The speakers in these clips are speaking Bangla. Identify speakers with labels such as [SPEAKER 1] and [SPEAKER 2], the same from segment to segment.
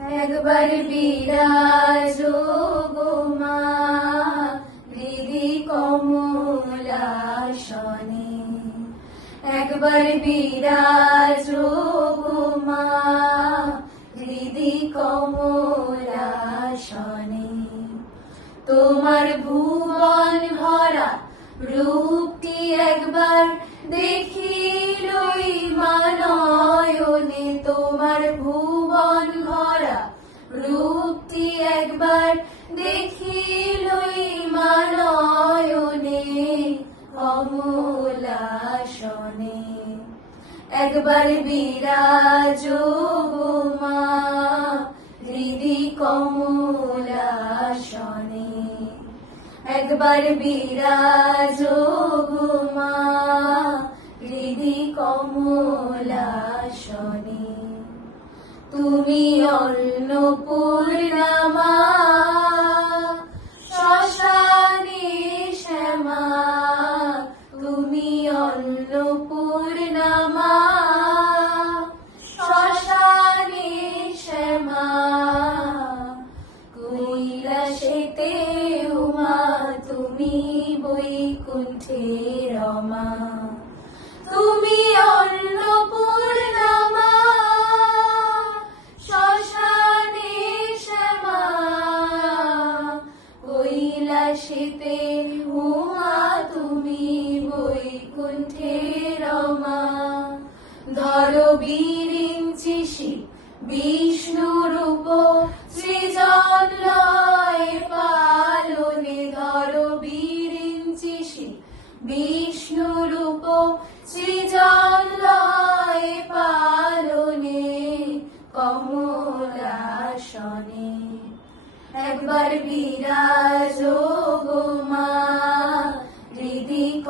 [SPEAKER 1] একবার বিরাজ গো মা হৃদি কমলাসনে। একবার বিরাজ গো মা হৃদি কমলাসনে। তোমার ভুবন ভরা রূপটি একবার দেখিলই একবার দেখিলই মানয়নে কমলাসনে একবার বিরাজ মা, হৃদি কমলাসনে। একবার বিরাজ মা, হৃদি কমলাসনে। তুমি অন্নপূর্ণামা কৈলাসেতে উমা তুমি বৈকুণ্ঠে রমা। ধর বিরিঞ্চিসি বিষ্ণু রূপ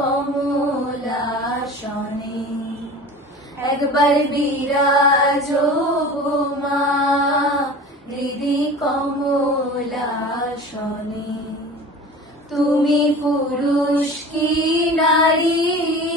[SPEAKER 1] কমলাসনে। একবার বিরাজ মা হৃদি কমলাসনে। তুমি পুরুষ কি নারী?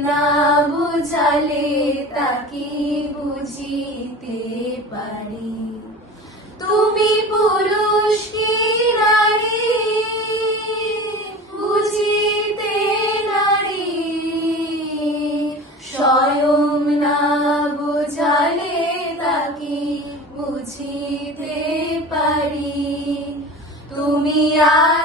[SPEAKER 1] না বুঝালে তাকে বুঝিতে পারি। তুমি পুরুষ কি নারী? বুঝিতে নারী। স্বয়ং না তাকে বুঝিতে পারি। তুমি আধা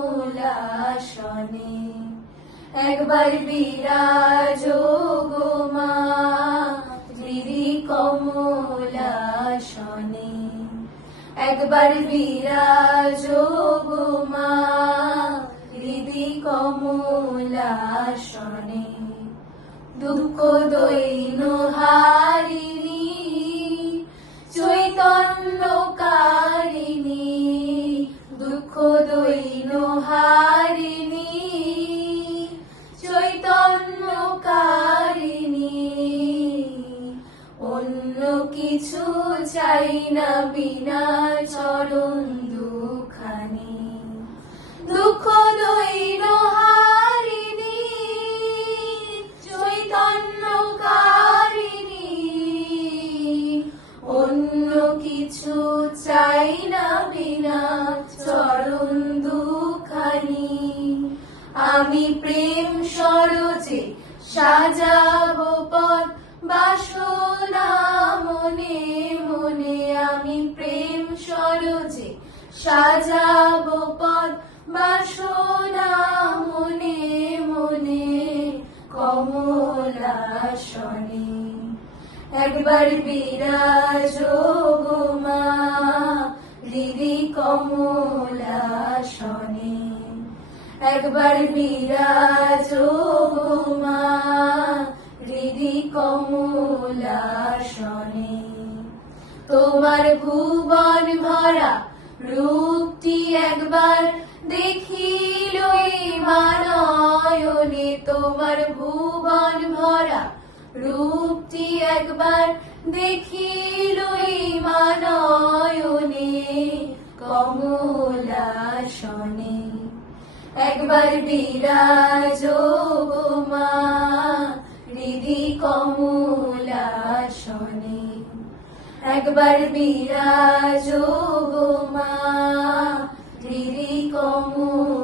[SPEAKER 1] কমলাসনে একবার বিরাজ গো মা হৃদি কমলাসনে একবার বিরাজ গো মা হৃদি কমলাসনে দুঃখ দৈন চাই না বিনা চরণ দুখানি। দুঃখ দৈন হারিণী, চৈতন্য কারিণী, অন্য কিছু চাই বিনা আমি প্রেম সরজে সাজাবো পথ বাসনা মনে। সাজাবো পথ বাসনা মনে মনে কমলাসনে। একবার বিরাজ গো মা হৃদি কমলাসনে। একবার বিরাজ গো মা হৃদি কমলাসনে। তোমার ভুবন ভরা রূপটি একবার দেখিল মানয়নে, তোমার ভুবন ভরা। রূপটি একবার দেখিল মানয়নে কমলাসনে। একবার বিরাজ মা একবার বিরাজ মা হৃদি কমলাসনে